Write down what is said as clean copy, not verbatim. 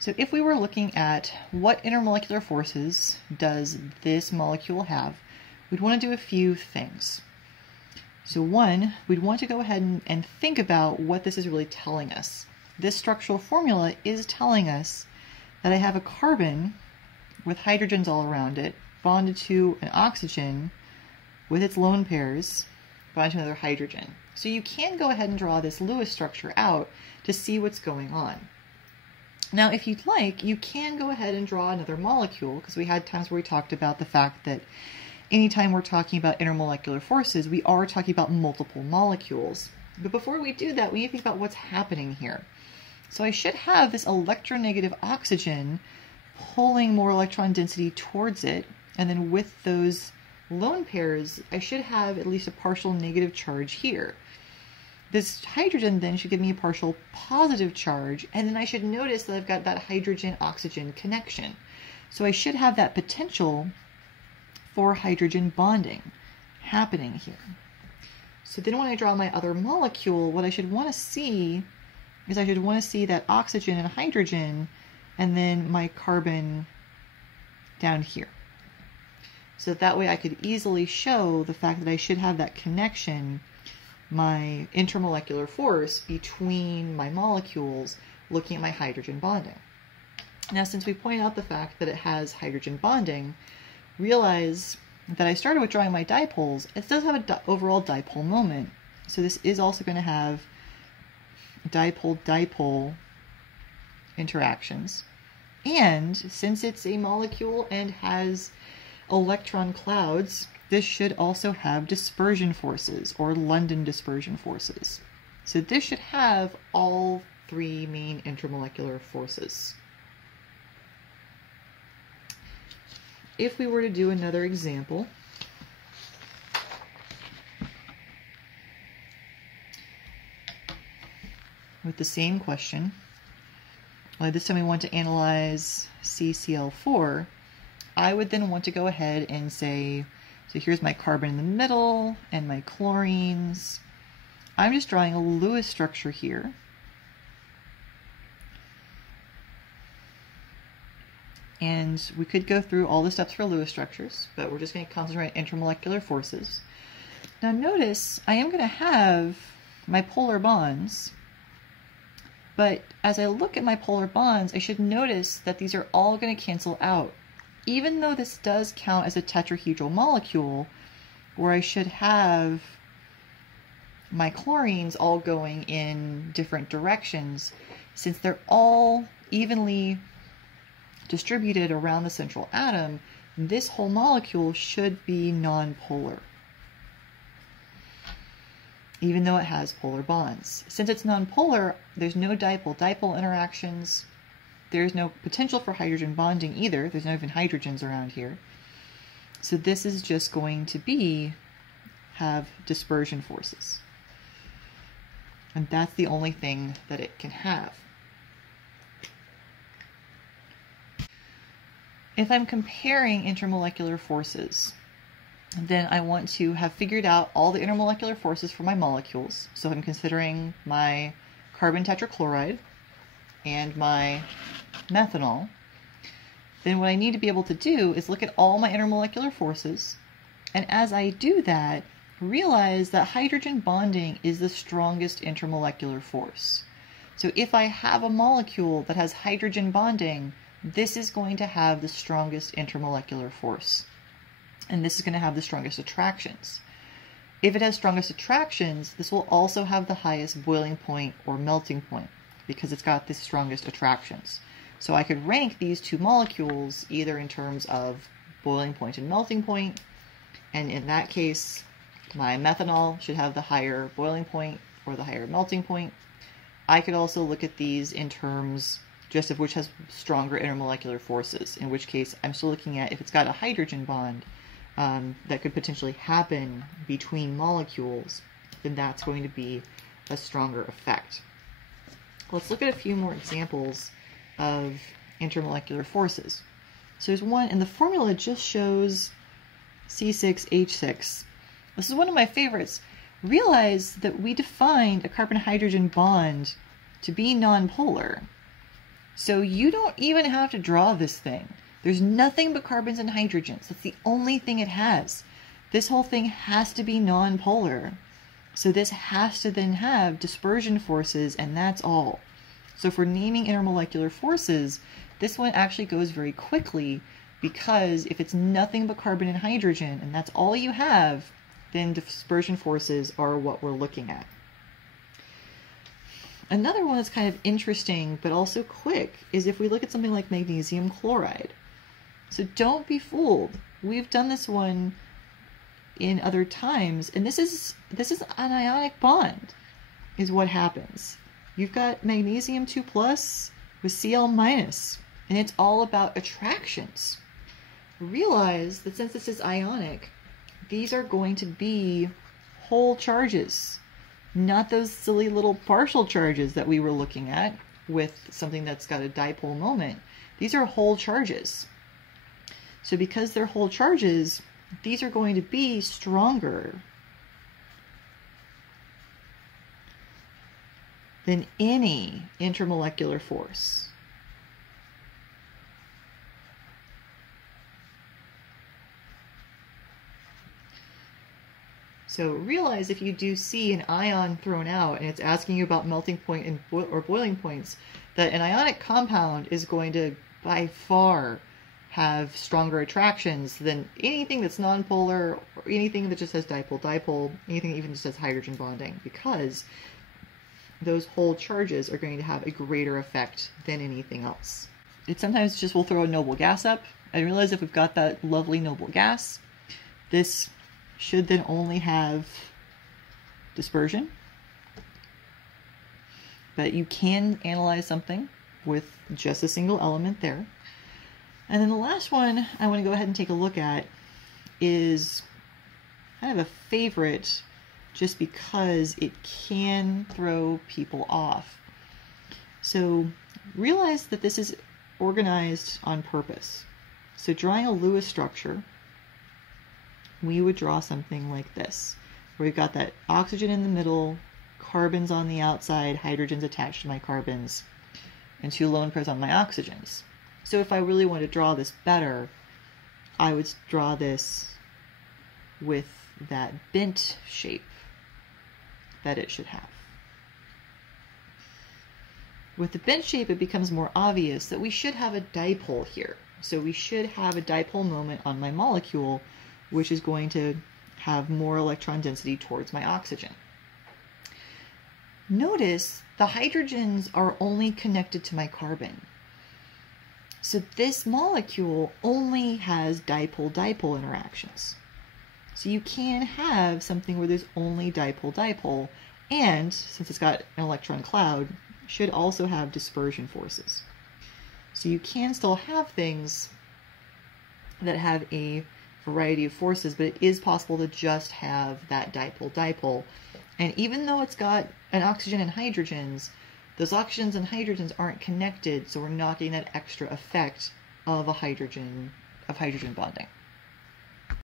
So if we were looking at what intermolecular forces does this molecule have, we'd want to do a few things. So one, we'd want to go ahead and think about what this is really telling us. This structural formula is telling us that I have a carbon with hydrogens all around it, bonded to an oxygen with its lone pairs, bonded to another hydrogen. So you can go ahead and draw this Lewis structure out to see what's going on. Now, if you'd like, you can go ahead and draw another molecule, because we had times where we talked about the fact that anytime we're talking about intermolecular forces, we are talking about multiple molecules. But before we do that, we need to think about what's happening here. So I should have this electronegative oxygen pulling more electron density towards it, and then with those lone pairs, I should have at least a partial negative charge here. This hydrogen then should give me a partial positive charge, and then I should notice that I've got that hydrogen-oxygen connection. So I should have that potential for hydrogen bonding happening here. So then when I draw my other molecule, what I should want to see is I should want to see that oxygen and hydrogen, and then my carbon down here. So that way I could easily show the fact that I should have that connection, my intermolecular force between my molecules, looking at my hydrogen bonding. Now, since we point out the fact that it has hydrogen bonding, realize that I started with drawing my dipoles. It does have an overall dipole moment. So this is also going to have dipole-dipole interactions. And since it's a molecule and has electron clouds, this should also have dispersion forces, or London dispersion forces. So this should have all three main intermolecular forces. If we were to do another example, with the same question, well, this time we want to analyze CCl4, I would then want to go ahead and say, so here's my carbon in the middle and my chlorines. I'm just drawing a Lewis structure here. And we could go through all the steps for Lewis structures, but we're just going to concentrate on intermolecular forces. Now notice I am going to have my polar bonds, but as I look at my polar bonds, I should notice that these are all going to cancel out. Even though this does count as a tetrahedral molecule, where I should have my chlorines all going in different directions, since they're all evenly distributed around the central atom, this whole molecule should be nonpolar, even though it has polar bonds. Since it's nonpolar, there's no dipole-dipole interactions. There's no potential for hydrogen bonding either. There's not even hydrogens around here. So this is just going to have dispersion forces. And that's the only thing that it can have. If I'm comparing intermolecular forces, then I want to have figured out all the intermolecular forces for my molecules. So I'm considering my carbon tetrachloride and my methanol. Then what I need to be able to do is look at all my intermolecular forces, and as I do that, realize that hydrogen bonding is the strongest intermolecular force. So if I have a molecule that has hydrogen bonding, this is going to have the strongest intermolecular force, and this is going to have the strongest attractions. If it has strongest attractions, this will also have the highest boiling point or melting point, because it's got the strongest attractions. So I could rank these two molecules either in terms of boiling point and melting point, and in that case, my methanol should have the higher boiling point or the higher melting point. I could also look at these in terms just of which has stronger intermolecular forces, in which case I'm still looking at if it's got a hydrogen bond that could potentially happen between molecules, then that's going to be a stronger effect. Let's look at a few more examples of intermolecular forces. So there's one, and the formula just shows C6H6. This is one of my favorites. Realize that we defined a carbon-hydrogen bond to be nonpolar. So you don't even have to draw this thing. There's nothing but carbons and hydrogens. That's the only thing it has. This whole thing has to be nonpolar. So this has to then have dispersion forces, and that's all. So for naming intermolecular forces, this one actually goes very quickly, because if it's nothing but carbon and hydrogen, and that's all you have, then dispersion forces are what we're looking at. Another one that's kind of interesting, but also quick, is if we look at something like magnesium chloride. So don't be fooled. We've done this one in other times, and this is an ionic bond, is what happens. You've got magnesium 2+ with Cl-, and it's all about attractions. Realize that since this is ionic, these are going to be whole charges, not those silly little partial charges that we were looking at with something that's got a dipole moment. These are whole charges. So because they're whole charges, these are going to be stronger than any intermolecular force. So realize if you do see an ion thrown out and it's asking you about melting point and or boiling points, that an ionic compound is going to by far have stronger attractions than anything that's nonpolar or anything that just has dipole-dipole, anything that even just has hydrogen bonding, because those whole charges are going to have a greater effect than anything else. It sometimes just will throw a noble gas up, and realize if we've got that lovely noble gas, this should then only have dispersion. But you can analyze something with just a single element there. And then the last one I want to go ahead and take a look at is kind of a favorite just because it can throw people off. So realize that this is organized on purpose. So drawing a Lewis structure, we would draw something like this, where we've got that oxygen in the middle, carbons on the outside, hydrogens attached to my carbons, and 2 lone pairs on my oxygens. So if I really want to draw this better, I would draw this with that bent shape that it should have. With the bent shape, it becomes more obvious that we should have a dipole here. So we should have a dipole moment on my molecule, which is going to have more electron density towards my oxygen. Notice the hydrogens are only connected to my carbon. So this molecule only has dipole-dipole interactions. So you can have something where there's only dipole-dipole, and since it's got an electron cloud, should also have dispersion forces. So you can still have things that have a variety of forces, but it is possible to just have that dipole-dipole. And even though it's got an oxygen and hydrogens, those oxygens and hydrogens aren't connected, so we're not getting that extra effect of hydrogen bonding.